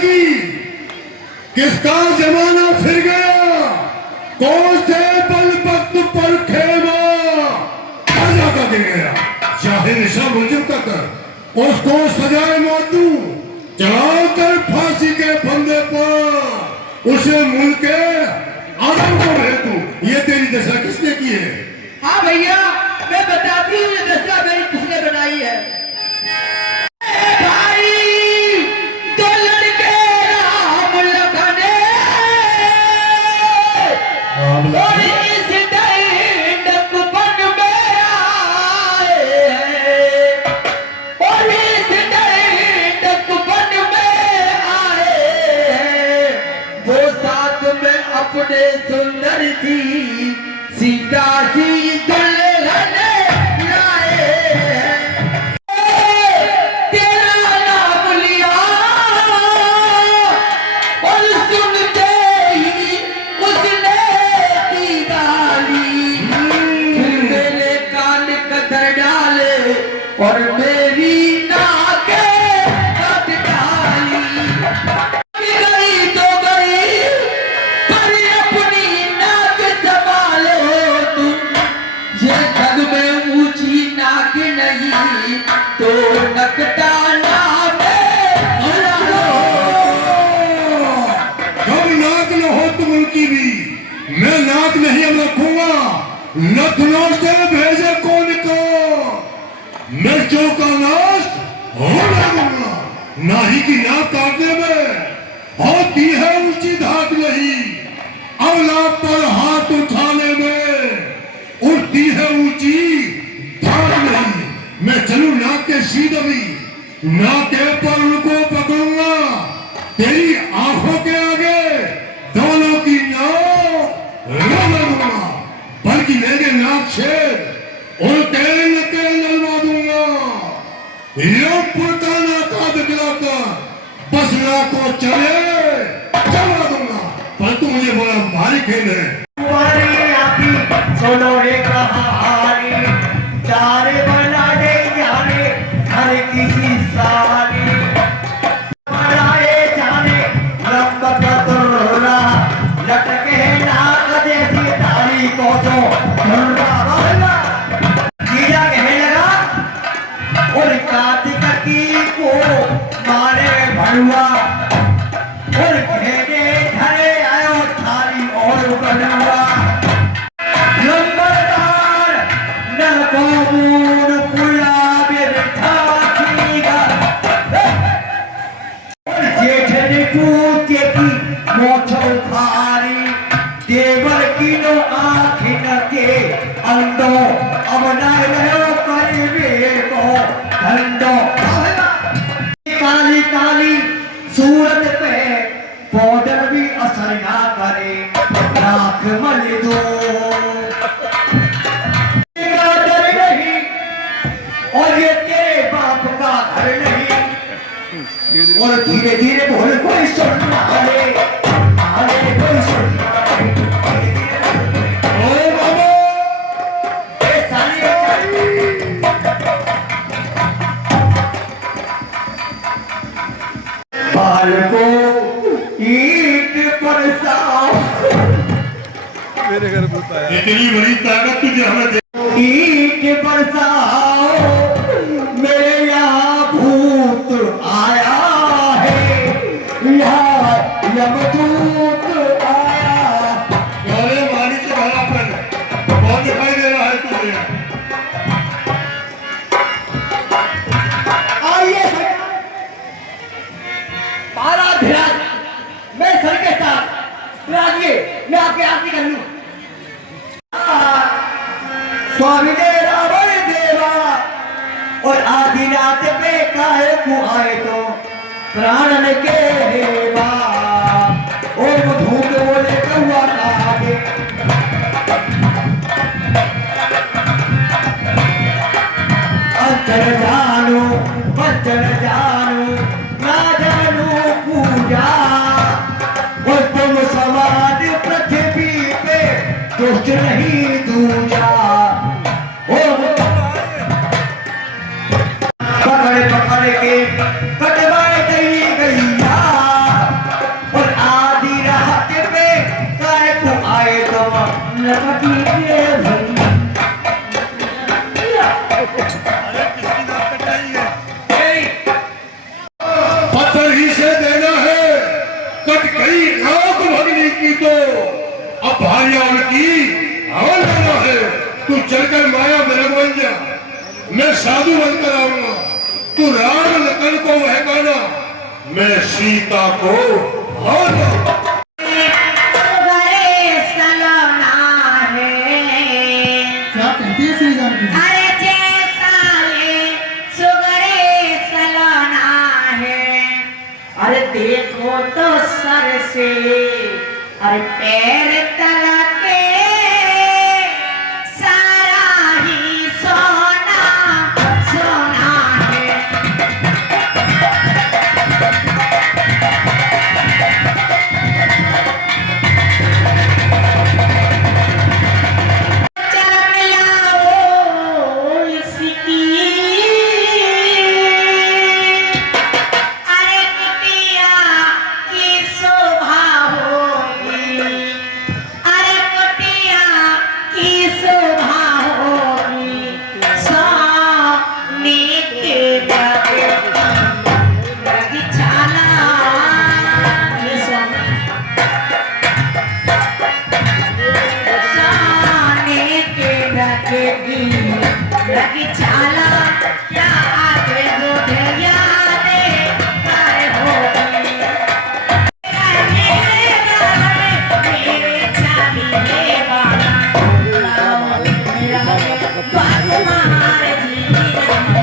की किसका जमाना फिर गया, कौन से बल वक्त पर खेमा आजा का गिर गया। चाहे निशा मुलजिम का कर उसको सजाए मौत दूं, चढ़ाओ कर फांसी के फंदे पर उसे मुल्क के आदम को भेज दूं। ये तेरी दशा किसने की है? हाँ भैया मैं बताती हूँ, ये दशा मेरी किसने बनाई है। अपने सुंदर सी सीता सी दुल्हन लाए, तेरा नाम लिया और सुनते ही उसने की गाली, फिर मेरे कान कतर डाले और मेरी नाक काट डाली। गई तो गई पर अपनी नाक संभालो तुम, ये जग में ऊंची नाक नहीं तो नकटा नाक लो। कब नाक न हो तुम उनकी भी, मैं नाक नहीं अब रखूंगा। नथनों से भेजे कौन को, मिर्चों का नाश होने दूंगा। नाही की नाक काटने में होती है ऊंची धाक नहीं, औलाद पर हाथ उठाने में उठती है ऊंची धाक नहीं। मैं चलूं नाक के सीधे भी, नाके पर उनको पकड़ूंगा। तेरी आंखों के आगे दोनों की नाक लगा, बल्कि मेरे नाक से उनके नके ललवा दूंगा। यमपुर का नाका दिखलाकर बस नाकों चले चला दूंगा, परंतु मुझे बड़ा भारी खेल है। सुनो रे कहानी, चार बना दे जाने हर किसी सानी, बनाए जाने लंबा कतरा लटके नाक जैसी ताली को तो कीड़ा कहने लगा और कार्तिक की को मारे भड़ुआ और कहने घरे आयो थाली और बनवा। नंबरदार नलकोबूर गुलाबी बिठासीगा और जेठने पूछे की मोछ उखारी, देवर की नो आँखिन के अंदो अब नाय रहो करीबे को धंधो। काली काली सूरत पे पाउडर भी असर ना करे, राख मल दो डर नहीं और ये तेरे बाप का घर नहीं। और धीरे धीरे बोल कोई सुनना है, आले कोई सुनना है। ओ बाबा ये साली बाल को ईट पर मेरे घर होता है। इतनी बड़ी ताकत तुझे हमें ईट बरसाओ, मेरे यहाँ भूत आया है, यहाँ यमदूत आया। गौरे मारी से भरा पर कौन दिखाई दे रहा है तुझे? आइए तारा ध्यान, मैं सर के साथ राजिए, मैं आपके आरती कर लूं। स्वामी रावण देवा और आधी रात पे काहे को आए तो प्राणन के देवा। ओम धूप बोले कौआ कागे, अचर जानो बचन जानो ना जानो पूजा। और तुम समाज पृथ्वी पे दुष्ट नहीं दूजा। पकड़ पकड़ के कटवाए गई गैया, चलकर माया मृग बन जा, मैं साधु बनकर आऊंगा। तू राम लखन को बहकाना, मैं सीता को भाना। क्या कहती है श्री जानकी जी? अरे जैसा ये सुगरे सलोना है, अरे देखो तो सर से अरे पैर तलक सारा ही सोना सोना है। चरण लाओ इसकी, अरे कुटिया की शोभा होगी, अरे कुटिया की शोभा होगी, सोने के लगी छाला ये सोना सोने के लगी छाला क्या आगे दूधे यादे काय होगी। मेरे चाबी ले बाला मेरा बागुमार जी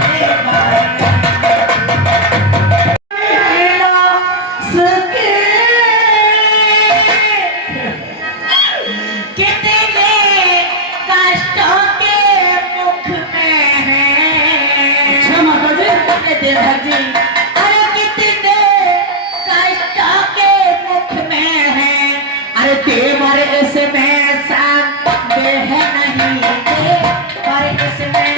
रे बाला सके कितने कष्टों के मुख में है। अच्छा माता जी, देवा जी, अरे कितने कष्टों के मुख में है, अरे देवर इसमें संदेह नहीं, देवर इसमें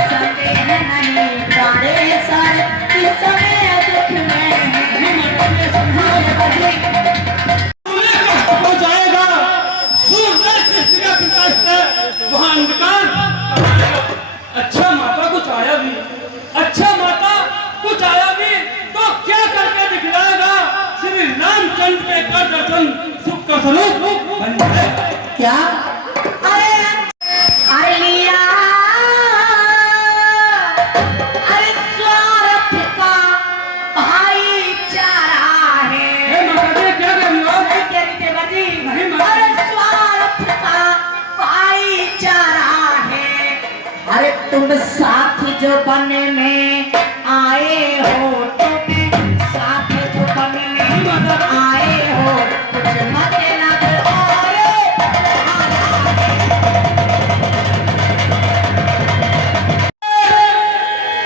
संदेह नहीं, प्राणे सर इसमें दुख में है। तुम्हें कष्ट हो जाएगा, सूर्य किसी का प्रकाश है वहाँ अंधकार। अच्छा माता कुछ आया भी, अच्छा माता कुछ आया भी तो क्या करके दिखलाएगा? श्री रामचंद्र के कर दर्शन सुख का स्वरूप बन जाए। क्या अरे अरे लिया अरे स्वार्थ का भाईचारा है। हे माता जी, क्या कर रही हो? नहीं कह रही देवा जी, नहीं माता। अरे स्वार्थ का भाईचारा है, अरे तुम साथ जो बनने में आए हो, तुम साथ जो बनने में आए हो, कुछ मतलब और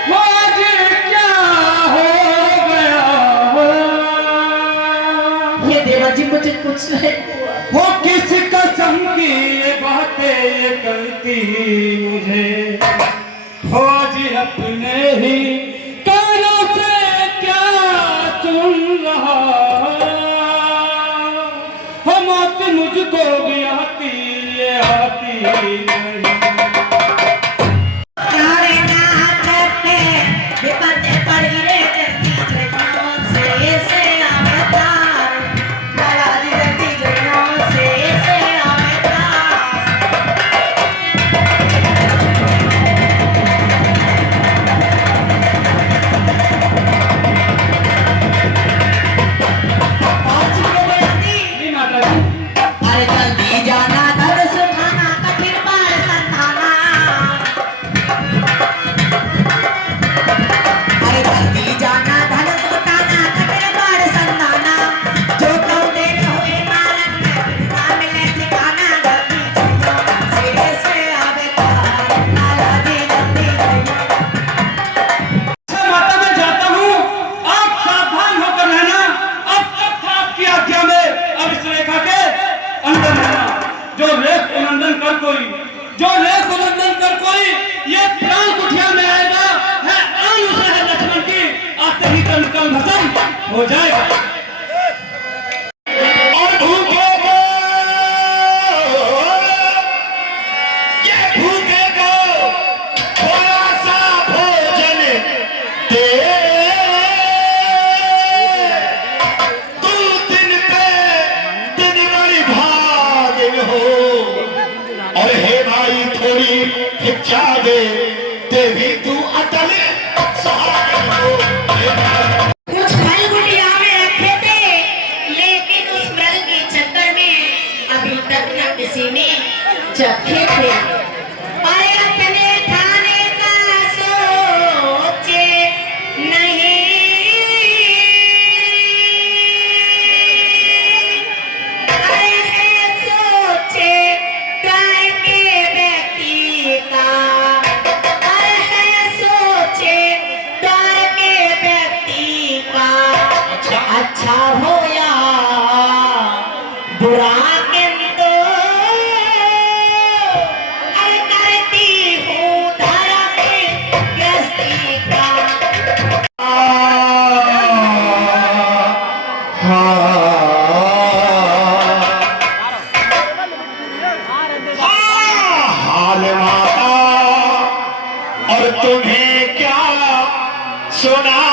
वो आज क्या हो गया हो? ये देवा जी मुझे कुछ नहीं हुआ। वो किस कसम की ये बातें करती मुझे, हो जी अपने ही कानों से क्या सुन रहा। हम आती मुझको भी आती, ये आती नहीं। प्यारे ना करते विपत्ति पड़ी रे जल्दी जइयों से अवतार, लाला जी जल्दी जइयों से अवतार। पाँच किलो जल्दी, नहीं माता जी, अरे जल्दी जाना धन सुखाना कठिन बार संधाना, अरे जल्दी जाना धन सुखाना कठिन बार संधाना, जो कम देर हुए मालन में ना मिले ठिकाना, जल्दी जइयो से अवतार, लाला जी जल्दी जइयो। अच्छा माता मैं जाता हूँ, आप सावधान होकर रहना। अब आपकी आज्ञा में अब इस रेखा के अंदर रहना। जो रेख उल्लंघन कर कोई, जो रेख उल्लंघन कर कोई, ये प्राण कुटिया में आएगा है आन उसे है लक्ष्मण की, आते ही कल भस्म हो जाएगा। और भूखे को, ये भूखे को थोड़ा सा भोजन दे, तू दिन पे दिन बड़ी भागिन हो। और हे भाई थोड़ी भिक्षा दे देवी तू अटल सहाय हो। कुछ फल गुड़िया में रखे थे, लेकिन उस फल के चक्कर में अभी तक न किसी ने चखे थे। अरे अपने खाने का सोचे नहीं, अरे है सोचे गाय के व्यक्ति का, अरे है सोचे द्वार के व्यक्ति का। अच्छा हो या बुरा किंतु अरे करती हूँ धर्म गृहस्थी का। हाल माता और तुम्हें क्या सुनाना,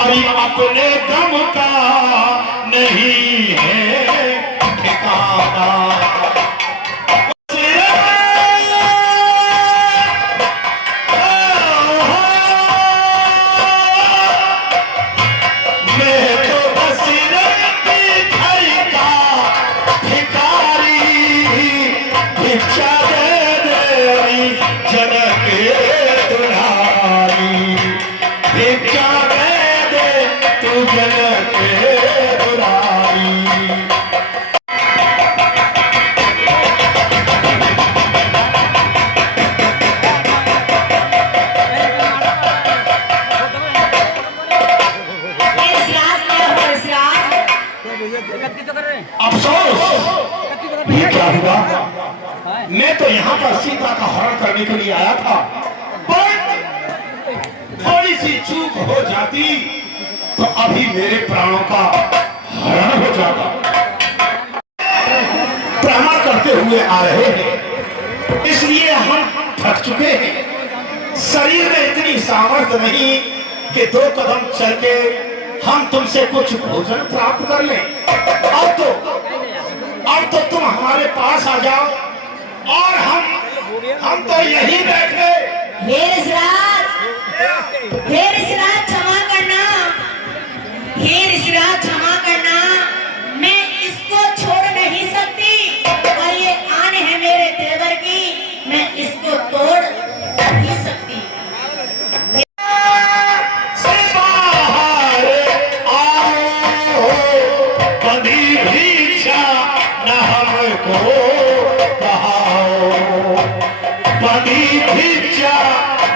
अरे अपने दम का नहीं है ठिकाना। मैं तो बस रत्ती घर का भिखारी, भिक्षा दे देवी जनक दुलारी, भिक्षा दे दे तू जनक दुलारी। इस रात में हो, इस रात अफसोस ये क्या हुआ? मैं तो यहाँ पर सीता का हरण करने के लिए आया था, पर थोड़ी सी चूक हो जाती तो अभी मेरे प्राणों का हरण हो जाता। प्रमाण करते हुए आ रहे हैं, इसलिए हम थक चुके हैं। शरीर में इतनी सामर्थ्य नहीं कि 2 कदम चल के हम तुमसे कुछ भोजन प्राप्त कर लें। अब तो तुम हमारे पास आ जाओ और हम तो यही बैठे। हे ऋषिराज, हे ऋषिराज क्षमा करना, हे ऋषिराज क्षमा करना, मैं इसको छोड़ नहीं सकती और ये आन है मेरे देवर की, मैं इसको तोड़ नहीं सकती। से बाहर आओ, कभी भिक्षा न हमको कहाओ, कभी भिक्षा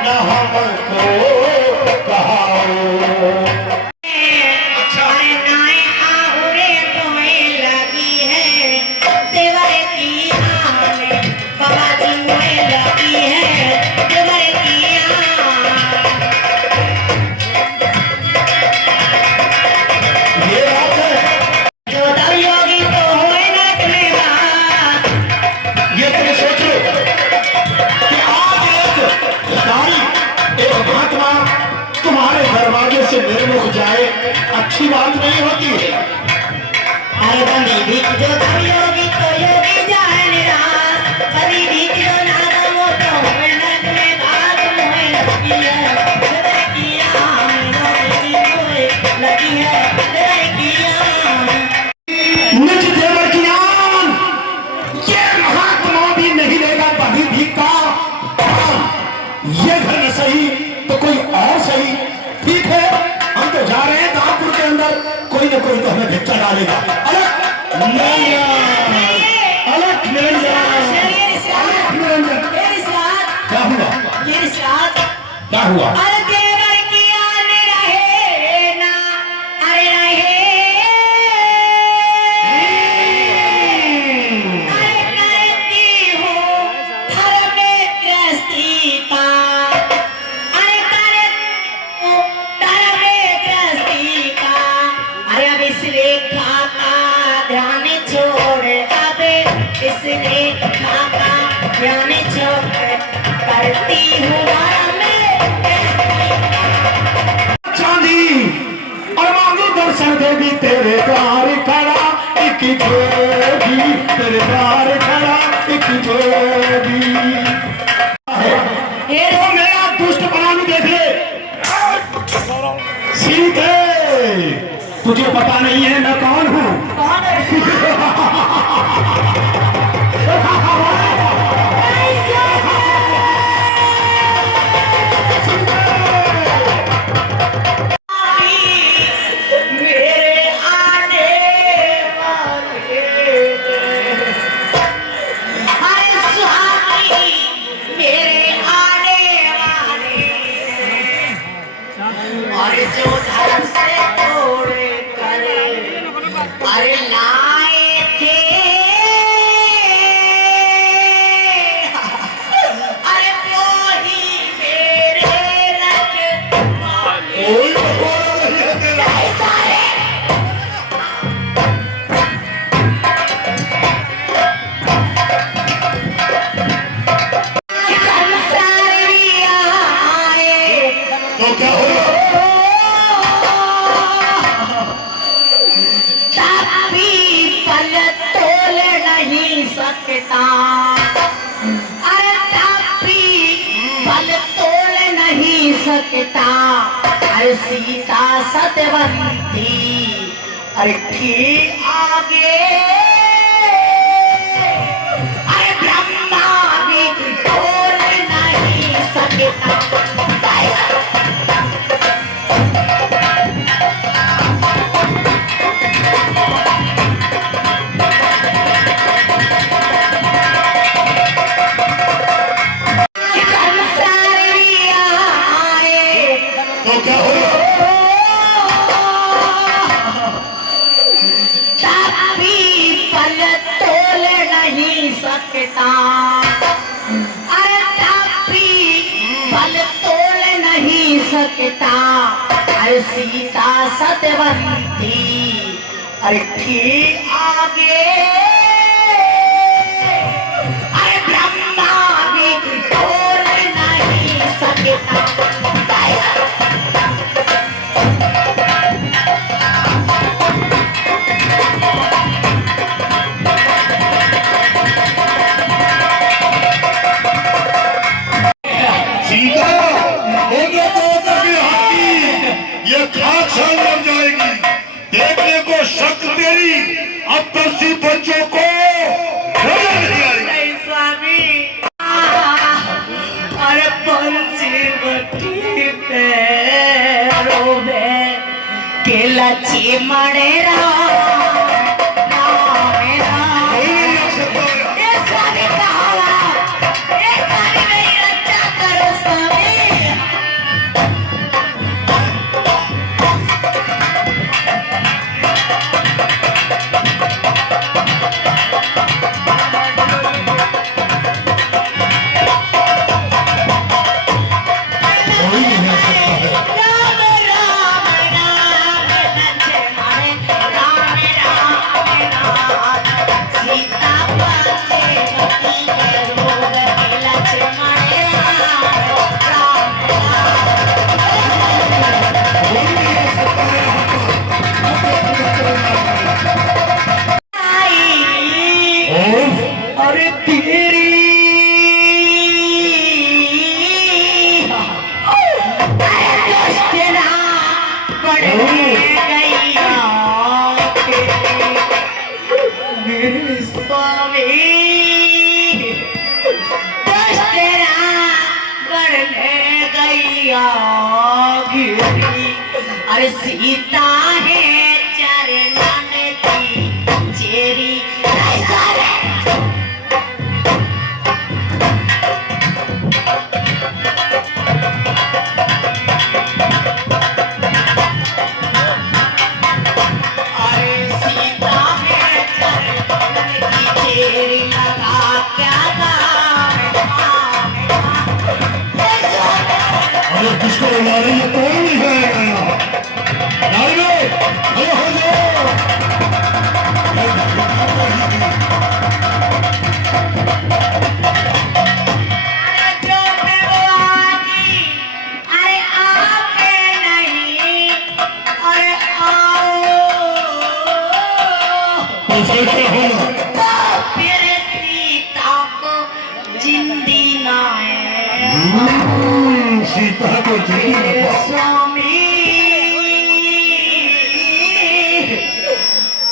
न हमको कहाओ। अरे नाए आहुरे तोए लगी है, देवर की आन बाबा जी मोए लगी है, देवर की आन। ये बात है, जो दम योगी तो होए न तुम्हें, ये तुम सोचो कि आज एक भिखारी, एक महात्मा तुम्हारे दरवाजे से निर्मुख जाए, अच्छी बात नहीं होती है। अरे बंदी भी जो दम योगी तो योगी जाए निराश, बंदी भी जो नागम हो तो होए न तुम्हें, भाग मोए लगी है, देवर की आन, योगी मोए लगी है, देवर की आन। निज देवर की आन, ये महात्मा भी नहीं लेगा बड़ी भी का। ये घर न सही तो कोई और सही, ठीक है हम तो जा रहे हैं दामपुर के अंदर, कोई न कोई तो हमें भिक्षा डालेगा। अलग निरंजन, अलग निरंजन, अलग निरंजन। क्या हुआ? क्या हुआ? अरे देवर की आन रहे ना, अरे रहे, अरे करती हूँ धर्म गृहस्थी का, अरे करती हूँ धर्म गृहस्थी का। अरे अब इस रेखा का ध्यान छोड़, अब इस रेखा का ध्यान छोड़, करती हूँ धर्म गृहस्थी का। चांदी और मांगू दर्शन देवी तेरे द्वार खड़ा, एक जोगी तेरे द्वार खड़ा एक जोगी। तो मेरा दुष्ट बनाने देख ले, सीधे तुझे पता नहीं है मैं कौन हूँ। कौन है? मेरे आने वाले अरे स्वामी मेरे आने वाले और जो धर्म से तोड़े करे अरे लाए थे अरे वो ही मेरे रख सारे संसारिया आए तो क्या होगा? तभी पल तोल नहीं सकता अरे तभी पल तोल नहीं सकता अरे सीता सत्यवती अरे ठीक आगे अरे ब्रह्मा भी तोल नहीं सकता संसारिया आए तो क्या होगा? तभी पल तोल नहीं सकता अरे तभी पल तोल नहीं सकता अरे सीता सत्यवती अरे ठीक आगे अरे ब्रह्मा भी तोल नहीं सकता सीता बोलो तो तभी हाथी ये खाक शान बन जाएगी। देखने को शक तेरी अब तरसी बच्चों को नजर नहीं आएगी। नहीं स्वामी अरे पंचवटी पैरों में के लच्छी मड़ेरा स्वामी कहा स्वामी मेरी रक्षा करो स्वामी राम राम राम लक्ष्मण राम राम राम सीता पंचवती के रोग के लक्ष्मण राम राम राम अरे तेरी दुष्टना बढ़ने गई मेरे स्वामी दुष्टना बढ़ने गई अरे सीता है चरणन की चेरी सारे अरे सीता है चरणन की चेरी लगा क्या अरे किसको बुला रही है? कोई नहीं है। हो जाओ। अरे जो पे वो आगी अरे आपे नहीं अरे आओ तो सीता को जल्दी मेरे बताओ। स्वामी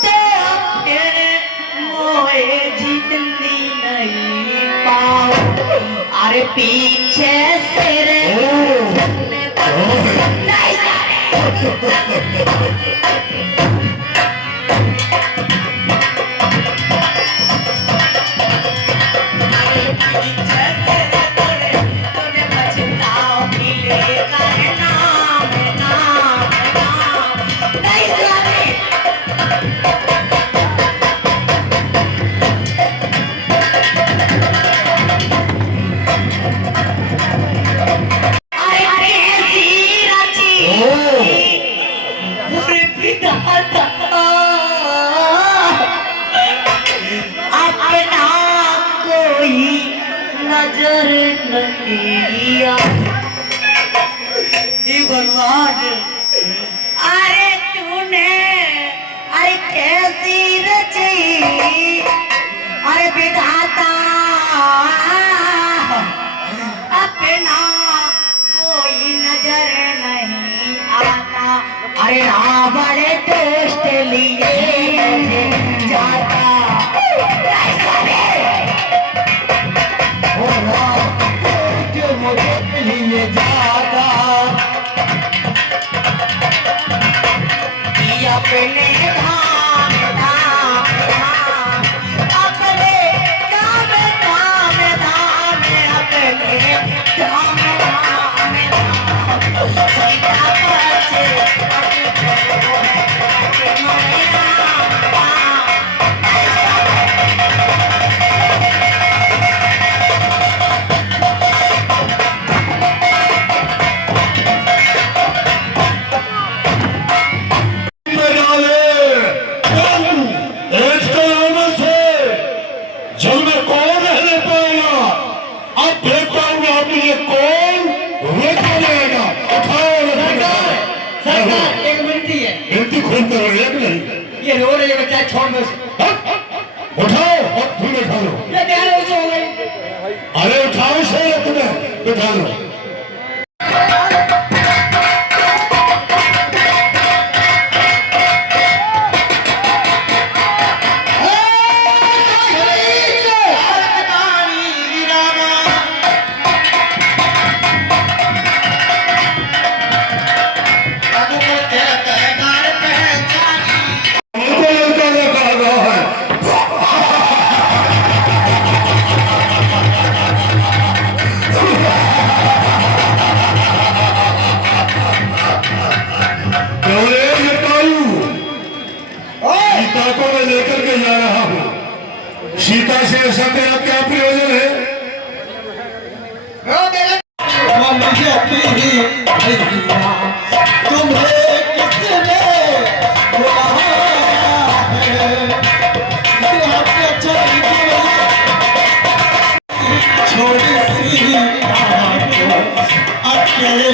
ते अपने मोए जितनी नहीं पाओ अरे पीछे से रे नहीं अपना कोई नजर नहीं भगवान अरे तूने अरे कैसी रची अरे विधाता अपना कोई नजर नहीं आता अरे रावण दोस्त लिए जाता लिए जाता अपने धाम धाम धाम अपने काम धाम धाम अपने धाम धाम धाम सीता बचे जल में कौन रहने पाएगा? अब देख पाऊंगा मुझे कौन रोक लेगा। उठाओ सरकार एक मिनटी है गिनती खूब करो, एक नहीं। ये रो रही बच्चा छोड़ दो उठाओ और फिर बैठा लो। ये ध्यान से हो गई अरे उठाओ से तुम्हें बैठा लो। सीता को मैं लेकर के जा रहा हूँ। सीता से ऐसा तेरा क्या प्रयोजन है? तुम्हें किसने बुलाया है? आपसे अच्छा छोटी सी अकेली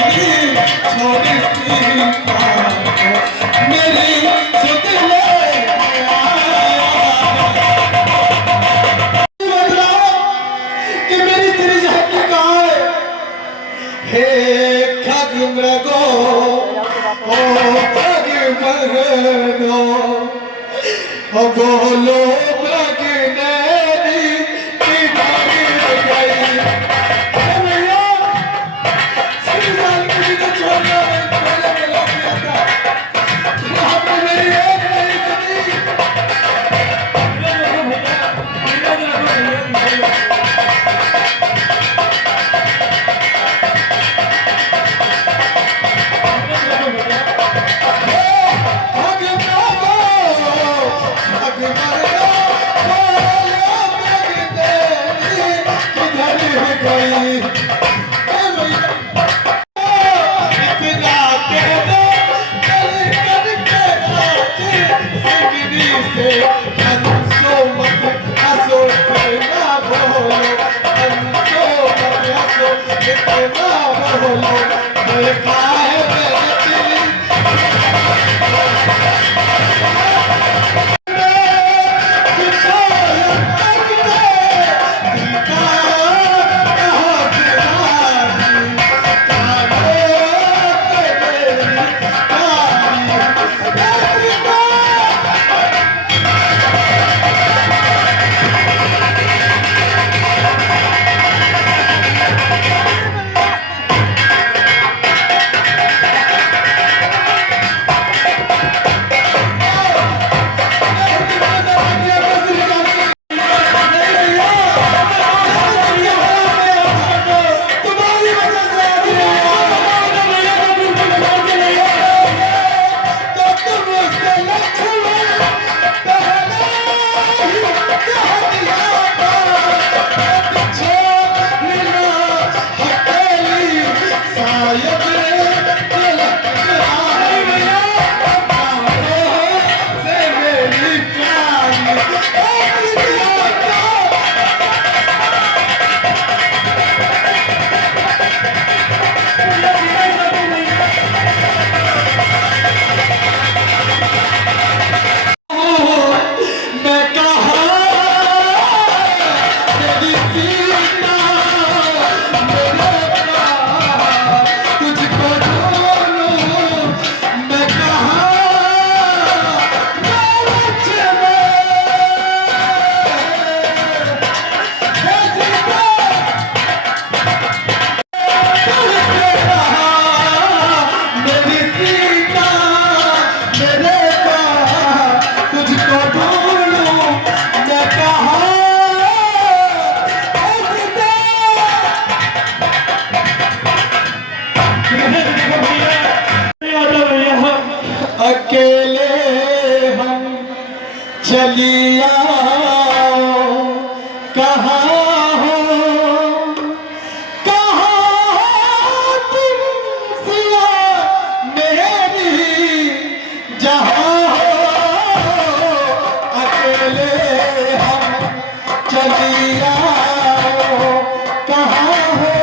छोटी सी मेरी सुध ले कि मेरी तेरी जाति कहाँ है? हे खग मृगो ओ खग मृगो ओ बोलो मृग नैनी किधर गई? अरे भैया सिर्फ जान किसी को छोड़ना है, पहले मिला दिया था। आपने मेरी एक नहीं सुनी। खग मृगो खग मृगो बोलो मृग नैनी किधर गई? ए भैया इतना कह दो चल करके राजी जिंदगी से हंसो मत हंसो इतना बोलो हंसो मत हंसो इतना बोलो देखा है मेरे दिल सीता कहाँ अकेले हम चलिया कहाँ हो तुम सिया मेरी जहाँ हो अकेले हम चलिया कहाँ हो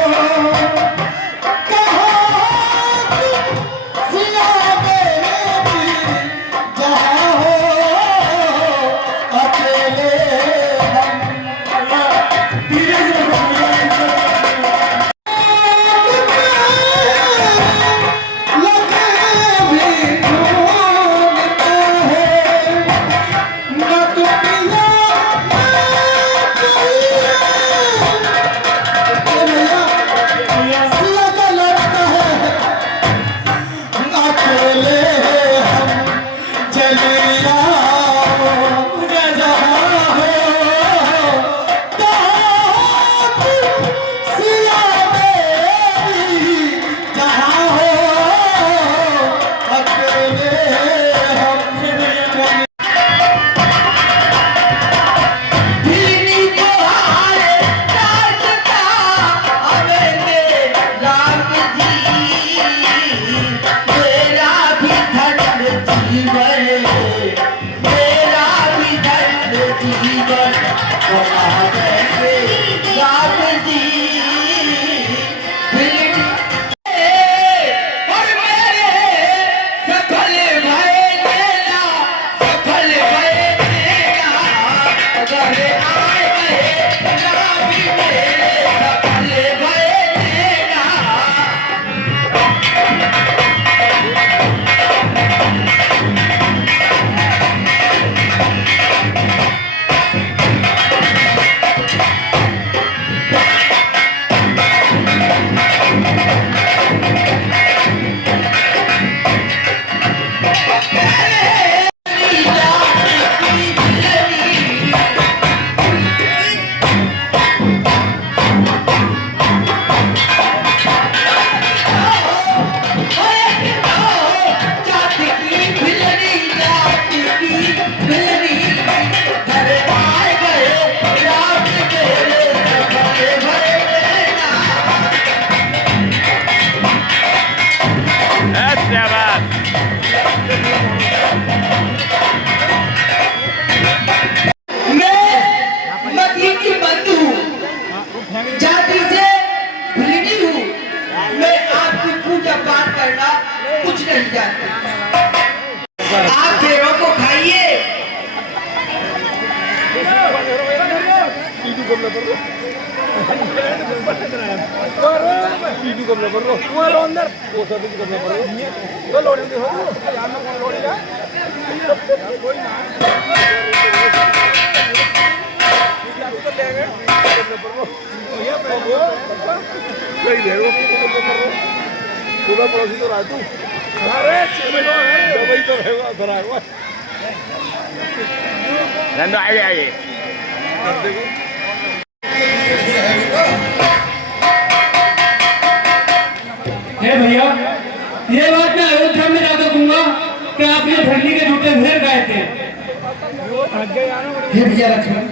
कुछ नहीं जानते। आप घेरों को खाइए। पूरा पड़ोसी तो रहा तू। अरे वही तो रहेगा भरा हुआ। रंदो आइए आइए। हे भैया, ये बात मैं अयोध्या में जाकर कहूँगा कि आपने धरनी के झूठे ढेर गाए थे। हे भैया लक्ष्मण,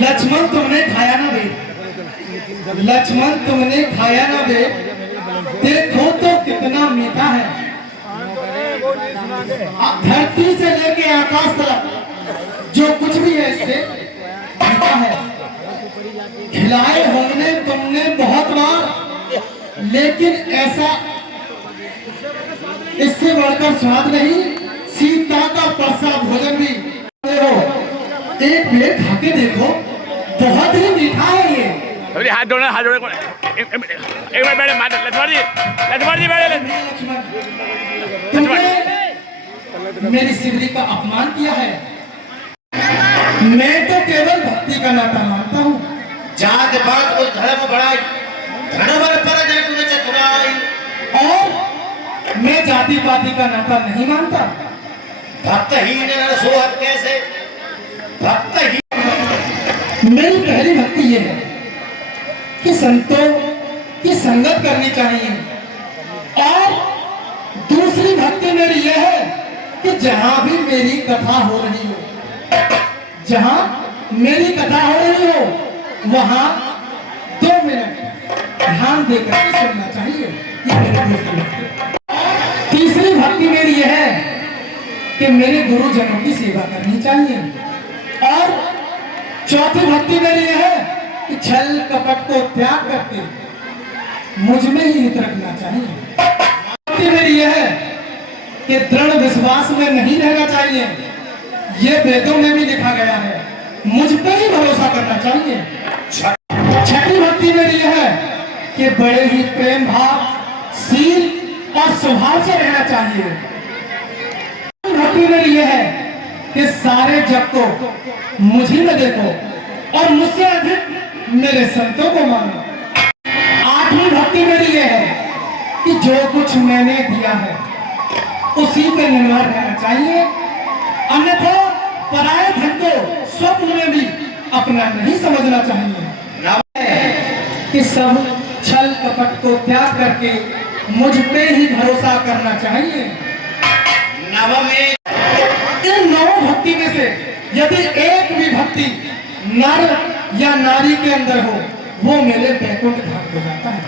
लक्ष्मण तुमने खाया ना बे, लक्ष्मण तुमने खाया ना बे, देखो तो कितना मीठा है। धरती से लेके आकाश तक जो कुछ भी है इससे मीठा है। खिलाए होंगे तुमने बहुत बार, लेकिन ऐसा इससे बढ़कर स्वाद नहीं, सीता का परसा भोजन भी हो। एक प्लेट खा के देखो, बहुत ही मीठा है ये। अरे हाथ जोड़ना, हाथ जोड़े एक बार मैडम लक्ष्मण जी मैडम लक्ष्मण, तुमने मेरी सिवरी का अपमान किया है। मैं तो केवल भक्ति का नाता मानता हूँ। जात पात को धर्म बढ़ाई, धर्म पर जय तुम्हें चतुराई। और मैं जाति पाति का नाता नहीं मानता। भक्तहीन नर सोहत कैसे, भक्तहीन। मेरी पहली भक्ति ये है कि संतों की संगत करनी चाहिए, और दूसरी भक्ति मेरी यह है कि जहां भी मेरी कथा हो रही हो, जहां मेरी कथा हो रही हो, वहां 2 मिनट ध्यान देकर सुनना चाहिए। ये मेरी दूसरी भक्ति। तीसरी भक्ति मेरी यह है कि मेरे गुरुजनों की सेवा करनी चाहिए, और चौथी भक्ति मेरी यह है कि छल कपट को त्याग करके मुझ में ही हित रखना चाहिए। भक्ति मेरी यह है कि दृढ़ विश्वास में नहीं रहना चाहिए, ये वेदों में भी लिखा गया है, मुझ पे ही भरोसा करना चाहिए। छठी भक्ति मेरी यह है कि बड़े ही प्रेम भाव, शील और स्वभाव से रहना चाहिए। भक्ति मेरी यह है कि सारे जग को मुझी में देखो, और मुझसे अधिक मेरे संतों को मानो। आठवीं भक्ति मेरी यह है कि जो कुछ मैंने दिया है उसी पे निर्भर रहना चाहिए, अन्यथा पराये धन को स्वप्न में भी अपना नहीं समझना चाहिए। कि सब छल कपट को त्याग करके मुझ पे ही भरोसा करना चाहिए। इन 9 भक्ति में से यदि एक भी भक्ति नर या नारी के अंदर हो, वो मेरे बैकुंठ धाम को जाता है।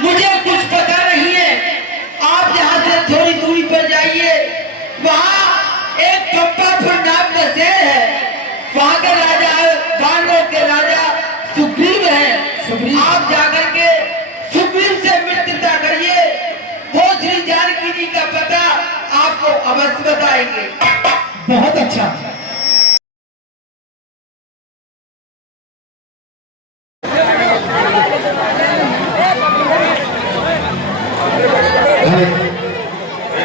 मुझे कुछ पता नहीं है, आप यहाँ से थोड़ी दूरी पर जाइए, वहाँ एक कप्पापुर नाम का शहर है, वहाँ के राजा बानरों के राजा सुग्रीव है। आप जाकर के सुग्रीव से मित्रता करिए, वो श्री जानकी जी का पता आपको अवश्य बताएंगे। बहुत अच्छा।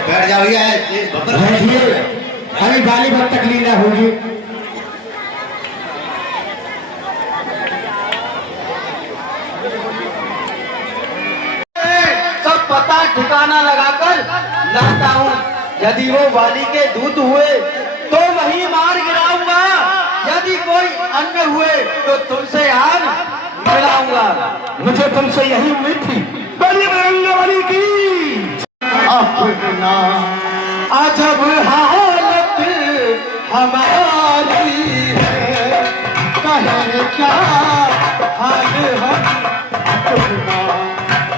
बैठ जाओ भैया, अभी बाली भक्त तक लीला होगी। सब पता ठिकाना लगाकर लाता हूँ। यदि वो वाली के दूत हुए तो वही मार गिराऊंगा, यदि कोई अन्य हुए तो तुमसे हाथ मिलाऊंगा। मुझे तुमसे यही उम्मीद थी। बड़ी बरंगबली की अपना अजब हालत हमारी है, कहे क्या हाल हम अपना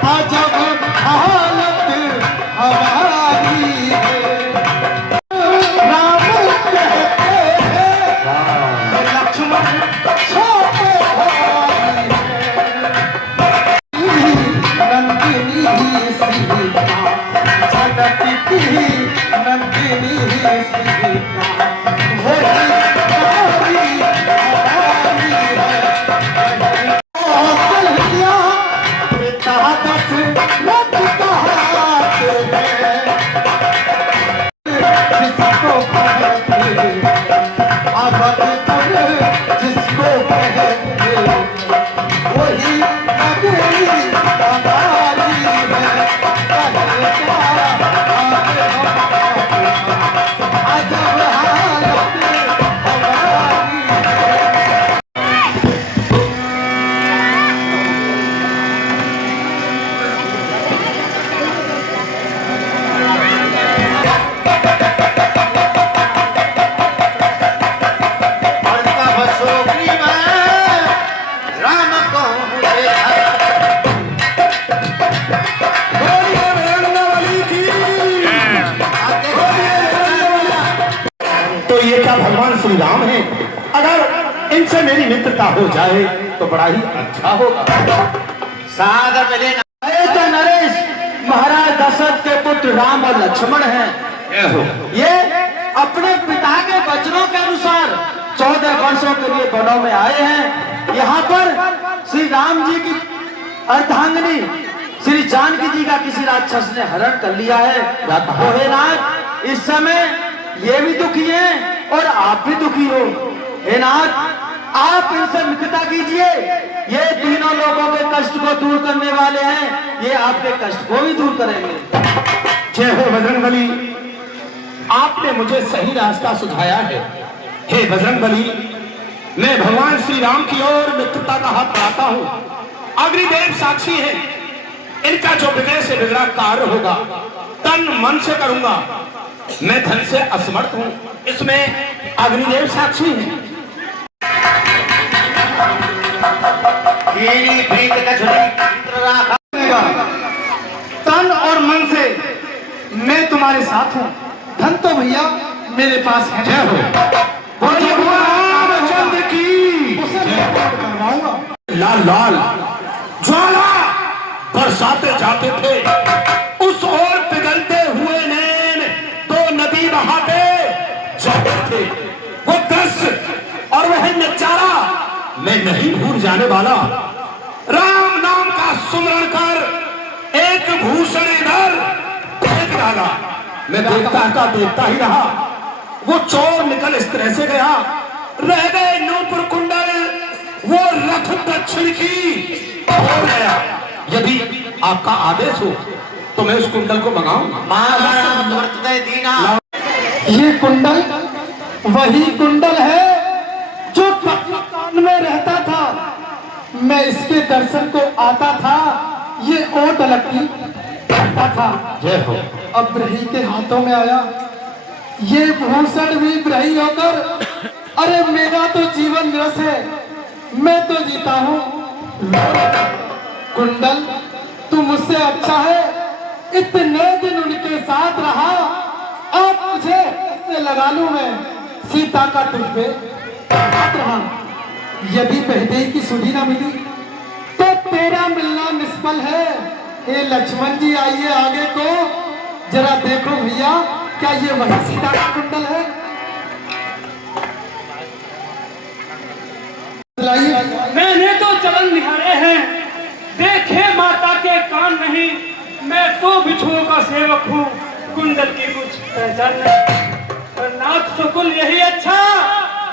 अजब हालत हमारी है। राम कहते हैं लक्ष्मण छोटे भाई नंदिनी सीता, जगत की नंदिनी सीता, वही हमारी है। कौशल्या पिता दशरथ का हाथ है, जिसको कहते अवधपुर जिसको कहते, वही नगरी हमारी है। अजब हालत हमारी है। तो ये क्या भगवान श्री राम है? अगर इनसे मेरी मित्रता हो जाए तो बड़ा ही अच्छा होगा। सादर मिले ये तो नरेश महाराज दशरथ के पुत्र राम और लक्ष्मण हैं। ये अपने पिता के वचनों के अनुसार 14 वर्षों के लिए वनों में आए हैं। यहाँ पर श्री राम जी की अर्धांगिनी श्री जानकी जी का किसी राक्षस ने हरण कर लिया है। तो हे नाथ, इस समय ये भी दुखी हैं और आप भी दुखी हो। हे नाथ, आप इनसे मित्रता कीजिए। ये तीनों लोगों के कष्ट को दूर करने वाले हैं, ये आपके कष्ट को भी दूर करेंगे। जय हो बजरंगबली, आपने मुझे सही रास्ता सुझाया है। हे बजरंगबली, मैं भगवान श्री राम की ओर मित्रता का हाथ बढ़ाता हूँ। अग्निदेव साक्षी है, इनका जो बिगड़े से बिगड़ा कार्य होगा तन मन से करूंगा। मैं धन से असमर्थ हूँ, इसमें अग्निदेव साक्षी है। तन और मन से मैं तुम्हारे साथ हूँ। धन तो भैया मेरे पास है। जय हो रामचंद्र की। लाल लाल ज्वाला बरसाते जाते थे, उस ओर पिघलते हुए नैन दो नदी बहाते जाते थे। वो दृश्य और वह नजारा मैं नहीं भूल जाने वाला। राम नाम का सुमरण कर एक भूषण इधर फेंक डाला। मैं देखता ही रहा। वो चोर निकल इस तरह से गया, रह गए नूपुर कुंडल, वो रथ दक्षिण की हो गया। यदि आपका आदेश हो तो मैं उस कुंडल को मंगाऊंगा। ये कुंडल वही कुंडल है जो पाकिस्तान में रहता था। मैं इसके दर्शन को आता था, ये ओट लकी करता था। जय हो। अब ब्रही के हाथों में आया, ये भूषण भी ब्रही होकर, अरे मेरा तो जीवन निरस है, मैं तो जीता हूँ। कुंडल तू मुझसे अच्छा है, इतने दिन उनके साथ रहा, अब मुझे ऐसे लगा लूं मैं सीता का तुझ पे हाथ रहा। यदि पहले की सुधी ना मिली तो तेरा मिलना निष्फल है। हे लक्ष्मण जी, आइए आगे को जरा देखो भैया, क्या ये वही सीता का कुंडल है? मैंने तो चलन निहारे हैं, देखे माता के कान नहीं। मैं तो बिछुओं का सेवक हूँ, कुंडल की कुछ पहचान नहीं। और नाथ सुकुल यही अच्छा,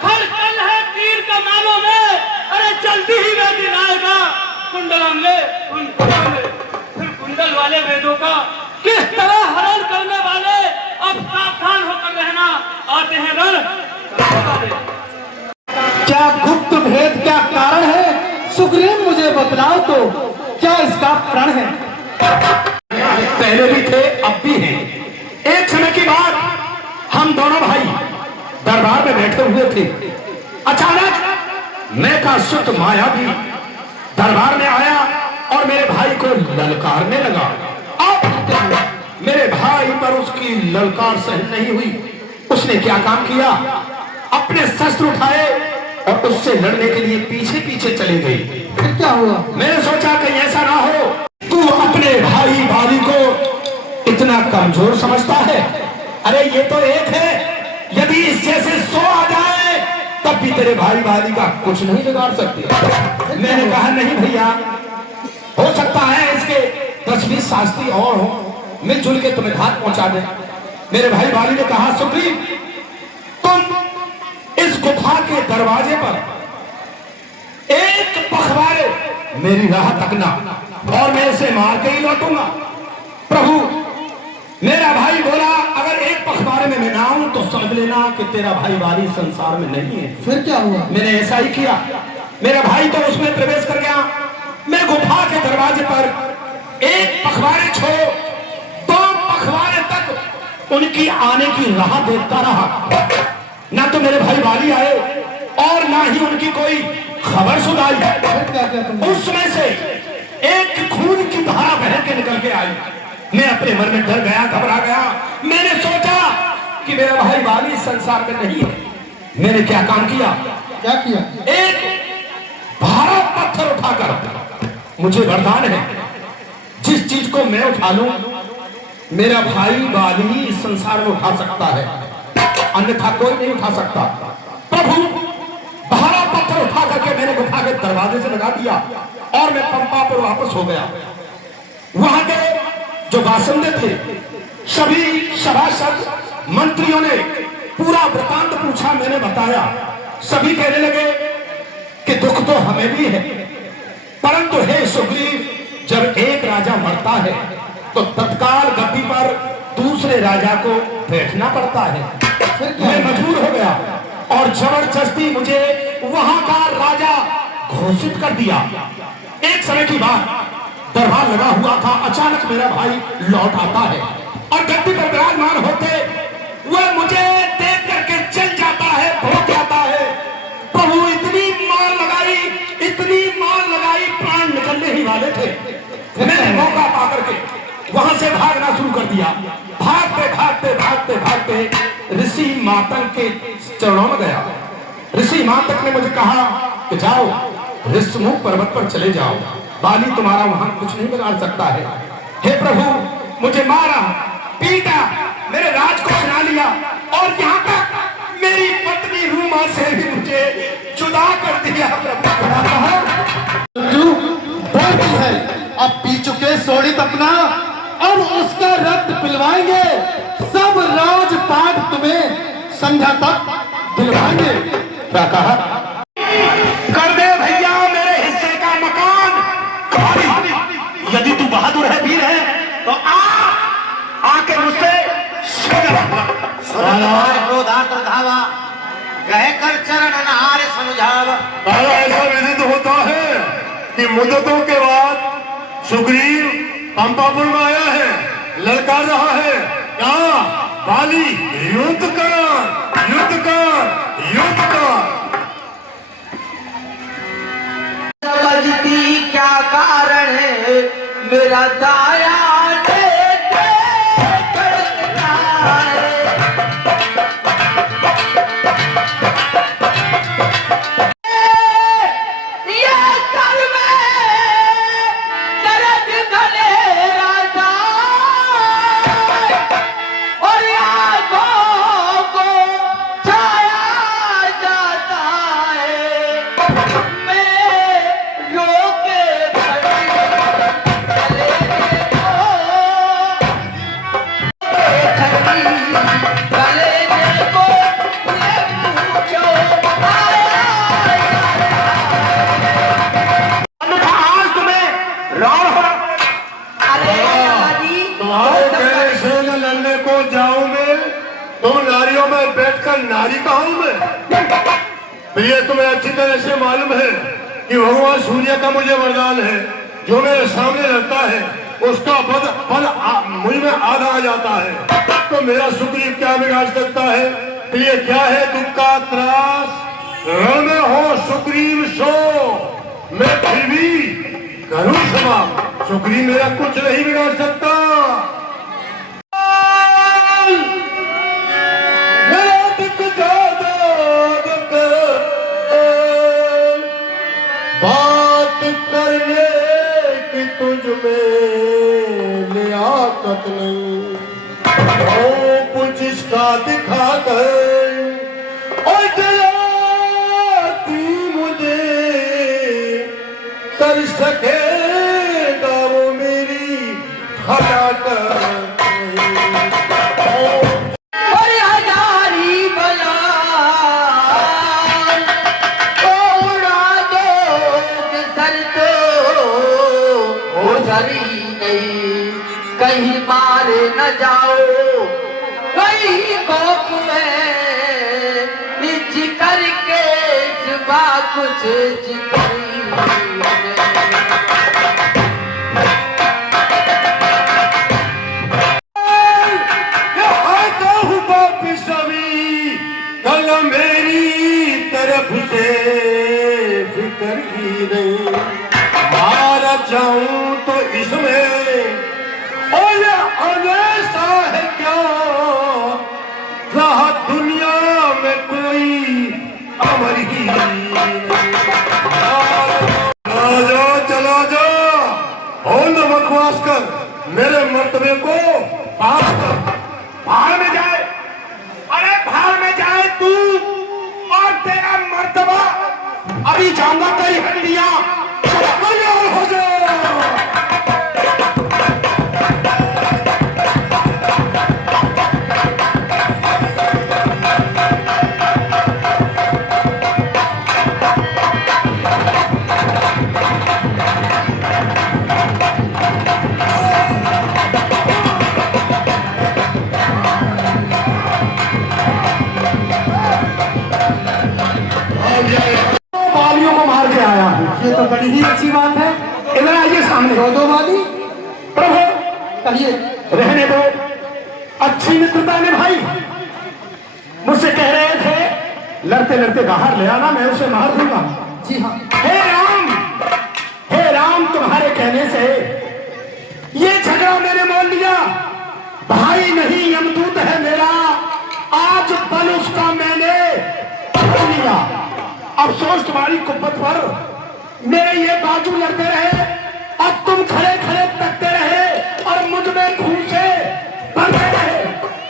हर कल है तीर का मानो में। अरे जल्दी ही वह दिन आएगा, कुंडल हमले फिर कुंडल वाले वेदों का किस तरह हरण करने वाले। अब सावधान होकर रहना, आते हैं रण। क्या गुप्त भेद, क्या कारण है? सुग्रीव मुझे बतलाओ तो, क्या इसका प्रण है? पहले भी थे, अब भी हैं। एक समय की बात, हम दोनों भाई दरबार में बैठे हुए थे। अचानक मैं का सुत माया भी दरबार में आया और मेरे भाई को ललकारने लगा। अब मेरे भाई पर उसकी ललकार सहन नहीं हुई। उसने क्या काम किया, अपने शस्त्र उठाए और उससे लड़ने के लिए पीछे पीछे चले गई। फिर क्या हुआ? मैंने सोचा कहीं ऐसा ना हो तू अपने भाई बाली को इतना कमजोर समझता है। अरे ये तो एक है, यदि इस जैसे 100 आ जाए तब भी तेरे भाई बाली का कुछ नहीं बिगाड़ सकते। मैंने कहा नहीं भैया, हो सकता है इसके 10-20 शास्त्री और हो, मिलजुल के तुम्हें घात पहुंचा दे। मेरे भाई बाली ने कहा सुग्रीव, तुम इस गुफा के दरवाजे पर एक पखवाड़े मेरी राह तकना और मैं इसे मार के ही लौटूंगा। प्रभु, मेरा भाई बोला अगर एक पखवाड़े में मैं ना आऊं तो समझ लेना कि तेरा भाई बाली संसार में नहीं है। फिर क्या हुआ? मैंने ऐसा ही किया। मेरा भाई तो उसमें प्रवेश कर गया। मैं गुफा के दरवाजे पर एक पखवाड़े छोड़ 2 पखवाड़े तक उनकी आने की राह देखता रहा। ना तो मेरे भाई बाली आए और ना ही उनकी कोई खबर सुनाई। उसमें से एक खून की धारा बह के निकल के आई। मैं अपने मन में डर गया, घबरा गया। मैंने सोचा कि मेरा भाई बाली संसार में नहीं है। मैंने क्या काम किया? क्या किया? एक भारा पत्थर उठाकर मुझे वरदान है, जिस चीज को मैं उठा लूं मेरा भाई बाली ही इस संसार में उठा सकता है, अन्यथा कोई नहीं उठा सकता। प्रभु भारा पत्थर उठा करके मैंने उठा के दरवाजे से लगा दिया और मैं पंपा पर वापस हो गया। वहां के जो बासिंदे थे, सभी सभासद मंत्रियों ने पूरा वृतांत पूछा, मैंने बताया। सभी कहने लगे कि दुख तो हमें भी है, परंतु हे सुग्रीव, जब एक राजा मरता है तो तत्काल गद्दी पर दूसरे राजा को बैठना पड़ता है। मैं मजबूर हो गया और जबरदस्ती मुझे वहां का राजा घोषित कर दिया। एक समय की बात, दरबार लगा हुआ था, अचानक मेरा भाई लौट आता है और गद्दी पर विराजमान होते वह मुझे देख करके चल जाता है, भोग जाता है। प्रभु इतनी मार लगाई, प्राण निकलने ही वाले थे। मैंने मौका पा करके वहां से भागना शुरू कर दिया। भागते ऋषि मातंग के चरणों में गया। ऋषि मातंग ने मुझे कहा कि जाओ ऋषमुख पर्वत पर चले जाओ, बाली तुम्हारा वहां कुछ नहीं बिगाड़ सकता है। हे प्रभु, मुझे मारा, पीटा, मेरे राज को छीना लिया और यहाँ तक मेरी पत्नी रूमा से भी मुझे जुदा कर दिया। तू बोलती है, अब पी चुके सोड़ी अपना, अब उसका रक्त पिलवाएंगे, सब राजपाट तुम्हें संध्या तक दिलवाएंगे। क्या कहा? कर दे भैया मेरे हिस्से का मकान खाली। यदि तू बहादुर है, वीर है, तो आके मुझसे कहकर चरण नहारे समझावा। ऐसा विदित होता है कि मुद्दतों के बाद सुग्रीव पंपापुर में आया है, ललकार रहा है, क्या बाली युद्ध कर, युद्ध कर, युद्ध कर। समझती क्या कारण है मेरा दाया नारी कहूं मैं। प्रिय, तुम्हें अच्छी तरह से मालूम है कि भगवान सूर्य का मुझे वरदान है, जो मेरे सामने रहता है उसका बल मुझ में आधा आ जाता है, तो मेरा सुग्रीव क्या बिगाड़ सकता है। प्रिय, क्या है दुख का त्रास, रण में हो सुग्रीव सो, मैं फिर भी करूं क्षमा, सुग्रीव मेरा कुछ नहीं बिगाड़ सकता। बात करने की तुझ में लियाकत नहीं, कुछ इसका दिखा कर और जलाती मुझे कर सकेगा वो मेरी हटाकर। कहीं मारे न जाओ, कहीं गोप में जिक्र के जुबा कुछ कल मेरी तरफ से फिक्र की नहीं, मारा जाऊं तो इसमें और हमेशा है क्या, रहा दुनिया में कोई अमर ही नहीं। चला जाओ, चला जाओ। बकवास कर, मेरे मर्तबे को पास कर। भाड़ में जाए, अरे भाड़ में जाए तू और तेरा मर्तबा। अभी जाऊंगा तेरी हड्डियां तैयार हो जाओ। बालियों को मार के आया हूँ। ये तो बड़ी ही अच्छी बात है। इधर आइए सामने। दो बाली प्रभु, कहिए। रहने दो, अच्छी मित्रता ने भाई। मुझसे कह रहे थे लड़ते लड़ते बाहर ले आना, मैं उसे मार दूंगा। जी हाँ। हे राम, तुम्हारे कहने से ये झगड़ा मैंने मोल लिया। भाई नहीं यमदूत है मेरा, आज बल उसका मैंने पकड़ लिया। अफसोस तुम्हारी कुब्बत पर मेरे ये बाजू लड़ते रहे, अब तुम खड़े खड़े तकते रहे और मुझ में घूसे बढ़ते रहे।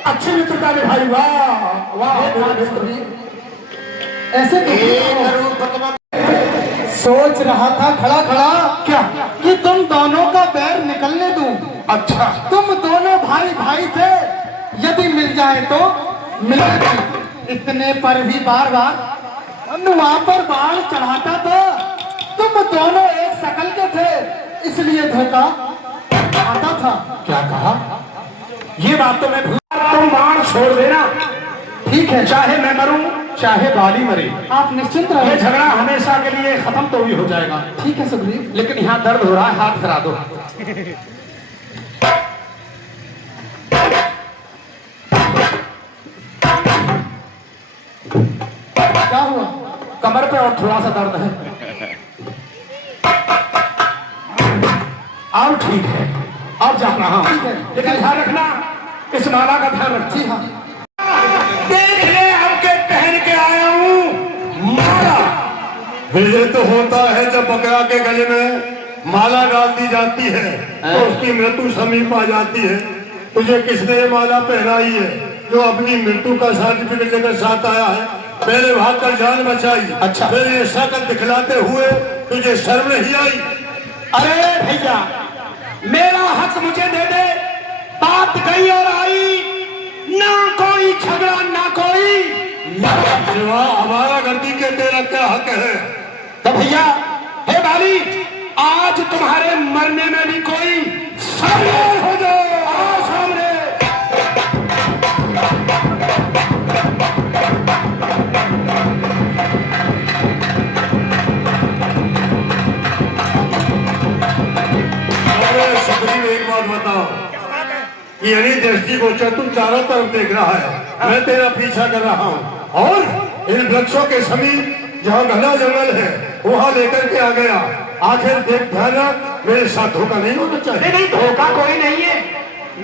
अच्छी मित्रता ने भाई, वाह वाह। ऐसे सोच रहा था खड़ा खड़ा क्या कि तुम दोनों का बैर निकलने दूं। अच्छा, तुम दोनों भाई भाई थे, यदि मिल जाए तो मिलेगी। इतने पर भी बार बार वहां पर बाढ़ चढ़ाता था। तुम दोनों एक शकल के थे, इसलिए धोखा आता था। क्या कहा? ये बात तो मैं भूल। तुम बाढ़ छोड़ देना, ठीक है। चाहे मैं मरूं, चाहे बाली मरे, आप निश्चिंत रहो। ये झगड़ा हमेशा के लिए खत्म तो भी हो जाएगा। ठीक है सुग्रीव, लेकिन यहाँ दर्द हो रहा है, हाथ करा दो। क्या हुआ? कमर पे और थोड़ा सा दर्द है। अब ठीक है, अब जा रहा हूं। लेकिन ध्यान रखना, इस माला का ध्यान रख। जी हाँ। देख ले, हमके पहन के आया हूँ माला। विजय तो होता है जब बकरा के गले में माला डाल दी जाती है तो उसकी मृत्यु समीप आ जाती है। तुझे किसने ये माला पहनाई है? जो अपनी मृत्यु का सर्टिफिकेट लेकर साथ आया है। पहले भाग कर जान बचाई, अच्छा, फिर ये शकल दिखलाते हुए तुझे शर्म नहीं आई? अरे भैया, मेरा हक मुझे दे दे। बात गई और आई, ना कोई झगड़ा, ना कोई हमारा गर्दी के तेरा क्या हक है? तो भैया, हे बाली, आज तुम्हारे मरने में भी कोई सामने हो जाओ। आओ सामने। एक बात बताओ, यानी दृष्टि को तुम चारों तरफ देख रहा है, मैं तेरा पीछा कर रहा हूँ और इन वृक्षों के समीप जहाँ घना जंगल है वहाँ लेकर के आ गया। आखिर देख, ध्यान रख, मेरे साथ धोखा नहीं होना चाहिए। नहीं, धोखा कोई नहीं है।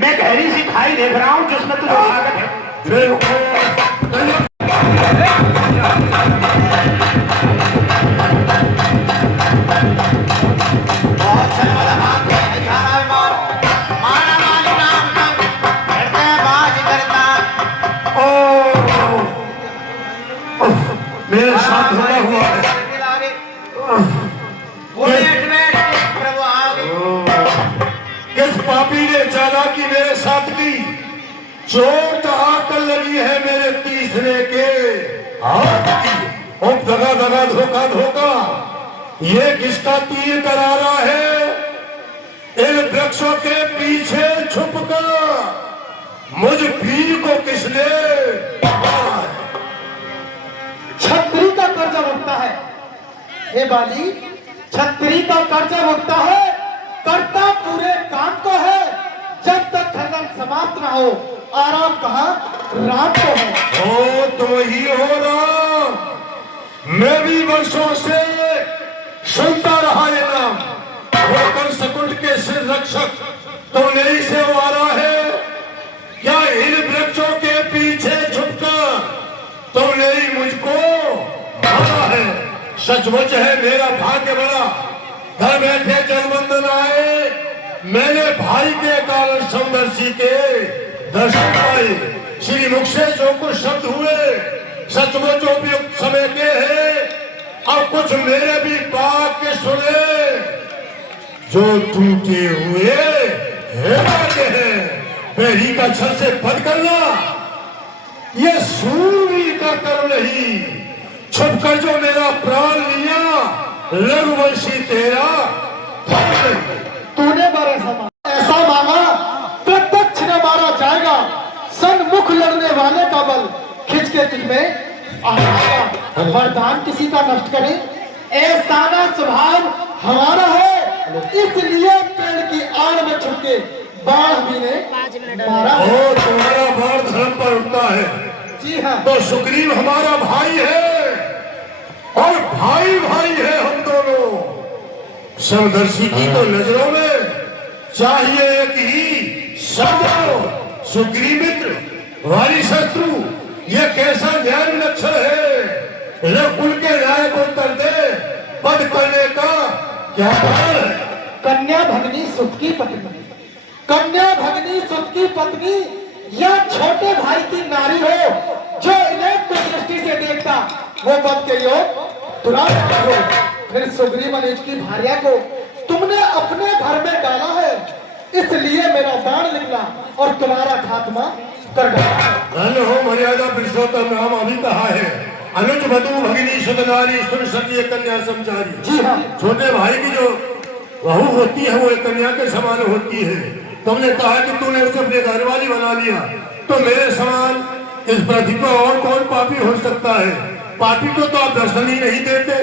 मैं गहरी सी खाई देख रहा हूँ जिसमें तुझे ताकत है। मेरे साथ धोखा हुआ है। किस पापी ने चालाकी मेरे साथ की? चोट आकर लगी है मेरे तीसरे के हाथ की। अब दगा दगा, धोखा धोखा, ये किसका तीर करारा है? इन वृक्षों के पीछे छुपकर मुझ पीर को किसने? छतरी का कर्जा भुगता है। हे बाली, छतरी का कर्जा भुगता है, करता पूरे काम को है। जब तक खतन समाप्त ना हो, आराम कहाँ, राम को है। ओ तुम ही हो राम। मैं भी वर्षों से सुनता रहा ये नाम। होकर सकुंड के सिर रक्षक तो नहीं से वारा है क्या? इन वृक्षों के पीछे छुपकर तुमने ही मुझको मारा है। सचमुच है मेरा भाग्य बड़ा, घर बैठे जगवंदन आए, मैंने भाई के कारण समदर्शी के दर्शन पाए। श्री मुख से जो कुछ शब्द हुए सचमुच उपयुक्त समय के हैं। अब कुछ मेरे भी बात के सुने जो टूटे हुए हैं। बैरी का छल से बंद करना ये सूर्य का कर्म नहीं। छुप कर जो मेरा प्राण लिया रघुवंशी तेरा तूने मारा ऐसा मांगा प्रत्यक्ष न मारा जाएगा। सन्मुख लड़ने वाले का बल खिंच के तुझ में आएगा। वरदान किसी का नष्ट करे ऐसा ना स्वभाव हमारा है। इसलिए पेड़ की आड़ में छुप के बाढ़ भी ने मारा है। और तुम्हारा बाढ़ धर्म पर उठता है। जी हाँ, तो सुग्रीव हमारा भाई है और भाई भाई है हम दोनों। समदर्शी की तो नजरों में चाहिए एक ही शब्द सुग्रीव मित्र वाली शत्रु। ये कैसा न्याय लक्षण है। कुल के न्याय को उत्तर दे पद करने का क्या कारण है। कन्या भगनी सुत की पत्नी, कन्या भगनी सुत की पत्नी या छोटे भाई की नारी हो जो इन्हें कुछ दृष्टि से देखता वो पद के योग तुरंत हो। फिर सुग्रीव अनुज की भार्या को तुमने अपने घर में डाला है। इसलिए मेरा बाण निकला और तुम्हारा खात्मा कर डाला। धन्य हो मर्यादा पुरुषोत्तम राम अभी कहा है। अनुज वधु भगिनी सुत नारी सुन सती कन्या समझारी। जी हाँ, छोटे भाई की जो बहू होती है वो एक कन्या के समान होती है। तुमने कहा कि तूने उसे अपने घर वाली बना लिया तो मेरे समान इस पृथ्वी पर और कौन पापी हो सकता है। पापी को तो आप दर्शन ही नहीं देते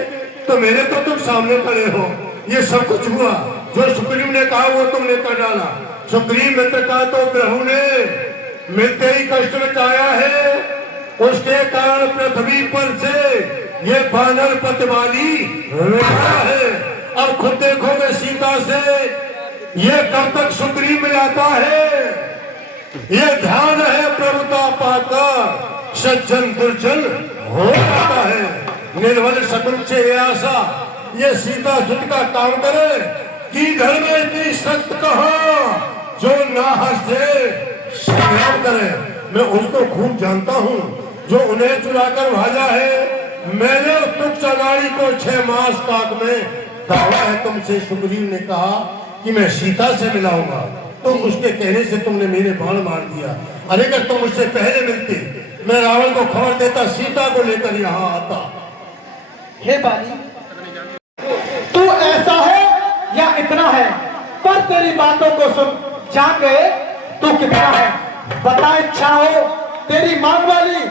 तो मेरे तो तुम सामने खड़े हो। ये सब कुछ हुआ जो सुग्रीव ने कहा वो तुमने कर डाला। सुग्रीव मित्र का तो प्रभु ने मिलते ही कष्ट मचाया है। उसके कारण पृथ्वी पर से ये बानर पतवाली रोया है। अब खुद देखोगे सीता से ये कब तक सुग्रीव मिलाता है। ये ध्यान है प्रभुता पाकर सज्जन दुर्जन हो जाता है। निर्बल शकुन से ये आशा ये सीता सुत का काम करे कि घर में इतनी सख्त कहा जो नाहर से संग्राम करे। मैं उसको खूब जानता हूँ जो उन्हें चुराकर भाजा है। मैंने उस तुच्छ अगाड़ी को 6 मास काक में दावा है तुमसे। सुग्रीव ने कहा कि मैं सीता से मिलाऊंगा तो उसके कहने से तुमने मेरे बाण मार दिया। अरे अगर तुम मुझसे पहले मिलते मैं रावण को खबर देता सीता को लेकर यहाँ आता। हे बाली, तू ऐसा है या इतना है, पर तेरी बातों को सुन जान गए तू कितना है। बता इच्छा हो तेरी मांग वाली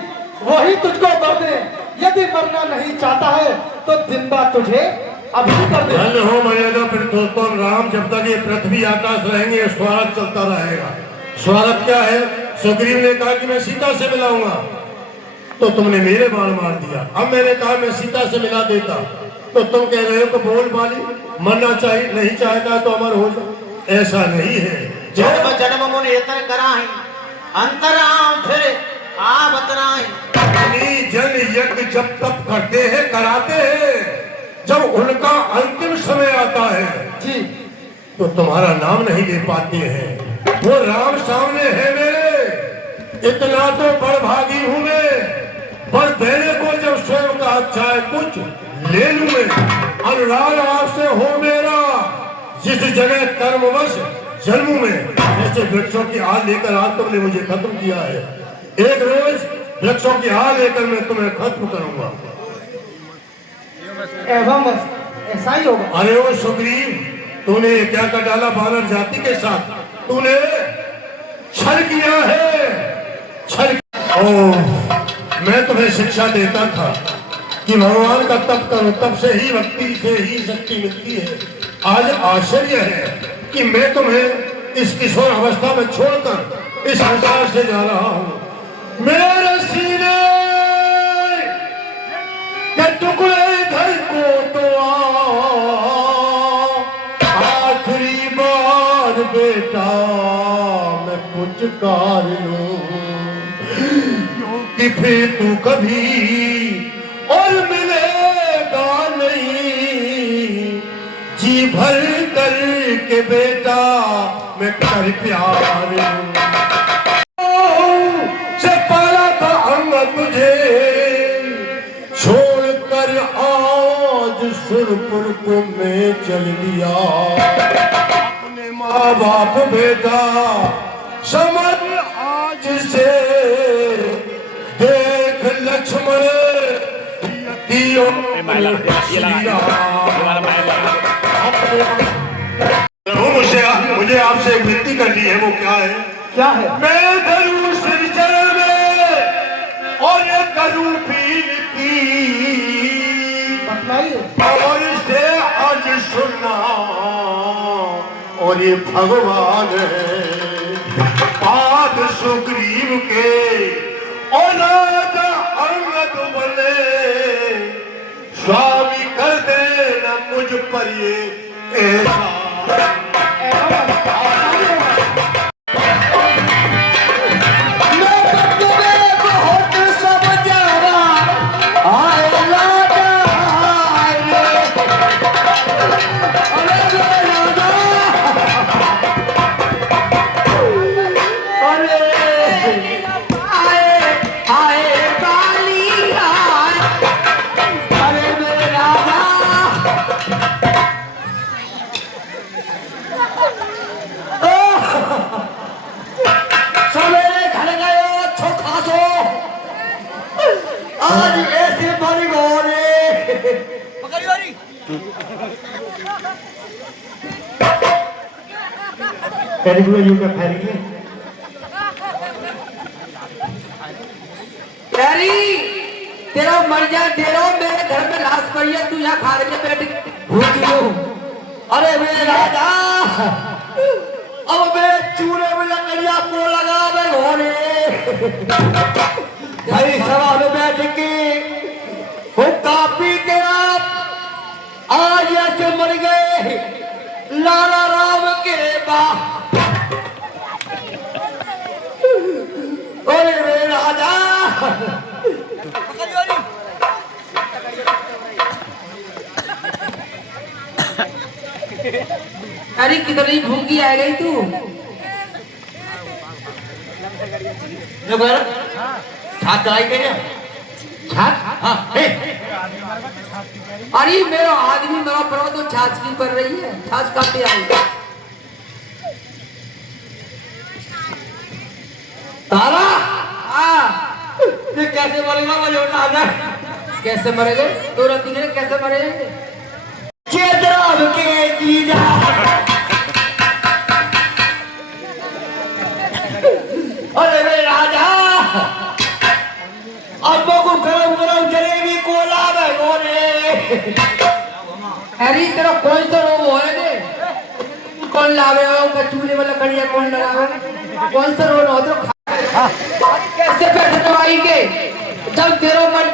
वही तुझको वर दे। यदि मरना नहीं चाहता है तो जिंदा तुझे अभी कर दे। धन्य हो मर्यादा पुरुषोत्तम राम। जब तक ये पृथ्वी आकाश रहेंगे स्वागत चलता रहेगा। स्वागत क्या है। सुग्रीव ने कहा कि मैं सीता से मिलाऊंगा तो तुमने मेरे बाण मार दिया। अब मैंने कहा मैं सीता से मिला देता तो तुम कह रहे हो कि बोल बाली मरना चाहिए नहीं चाहेगा तो अमर हो जाए। ऐसा नहीं है। जन्म जन्म मुन एतर कराई अंतराम फिर आ बतराई। जन यज्ञ जब तप करते हैं कराते हैं जब उनका अंतिम समय आता है जी तो तुम्हारा नाम नहीं ले पाते हैं। वो राम सामने है मेरे। इतना तो बड़भागी हूं मैं पर देने को जब स्वयं का अच्छा है कुछ ले लूं मैं। अनुराग आपसे हो मेरा जिस जगह कर्मवश जन्मों में। जैसे वृक्षों की आग लेकर आज तुमने मुझे खत्म किया है एक रोज वृक्षों की आग लेकर मैं तुम्हें खत्म करूंगा। एवं ऐसा ही होगा। अरे ओ सुग्रीव तूने क्या कर डाला बानर जाति के साथ। तूने छल किया है छल। मैं तुम्हें शिक्षा देता था कि भगवान का तप करो तब से ही भक्ति से ही शक्ति मिलती है। आज आश्चर्य है कि मैं तुम्हें इस किशोर अवस्था में छोड़कर इस संसार से जा रहा हूँ। मेरे सीने के टुकड़े घर को तो आखिरी बार बेटा मैं कुछ कार लूं कि फिर तू कभी और मिलेगा नहीं। जी जी भर कर के बेटा मैं कर प्यार से पाला था हमने तुझे, छोड़ कर आज सुरपुर को मैं चल दिया। अपने माँ बाप बेटा समझ आज से, देख लक्ष्मण मुझे आपसे एक विनती करनी है। वो क्या है? क्या है? मैं करूं सिरचर में और ये करूं पीती, और से आज सुनना और ये भगवान है पाद सुग्रीव के औलाद अंगद बने, स्वामी कर देना मुझ पर ये ऐसा। आज ऐसे बन गोरे तेरी हुए यू क्या फैलेंगे? तेरा मर जा तेरा, मेरे घर में लाश पड़ी है, तू यहाँ खा रही है बैठ भूख लो। अरे मेरे राजा, अब मैं चूल्हे में लकड़िया को लगा मैं घोड़े भाई सभा में बैठ के हुक्का पी के आप आज ऐसे मर गए लाला राम के बाप। अरे मेरे राजा, अरे कितनी भूखी आ गई तू? छात चलाई के छात? हाँ। अरे मेरा आदमी मेरा पड़ा तो छाछ की कर रही है, छाछ काटे आई। तारा हाँ, ये कैसे मरेगा मुझे बता दे। कैसे मरेंगे? तो रती कैसे मरेंगे? चेतराम के जीजा अरे मेरे राजा, अब को गरम गरम जलेबी कोला में गोरे। अरे तेरा कौन सा रोग हो है? कौन लावे हो? चूल्हे में लकड़ियाँ कौन लगावे? कौन सा रोग हो? तो कैसे बैठे दवाई के जब तेरा मन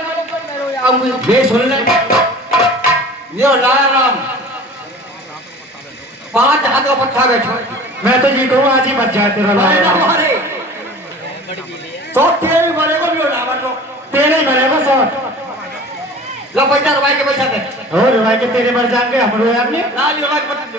ये सुन ले, ये लाया राम 5 हाथ का पट्टा बैठा। मैं तो ये कहूँ आज ही बच जाए तेरा अरे ना लाल। मारे तो तेरे भी मरेगा भी हो ना तो तेरे ही मरेगा सब। लो पैसा दवाई के पैसा दे। और भाई के तेरे मर जाएंगे हम लोग यार नहीं। ना दवाई के पैसा दे।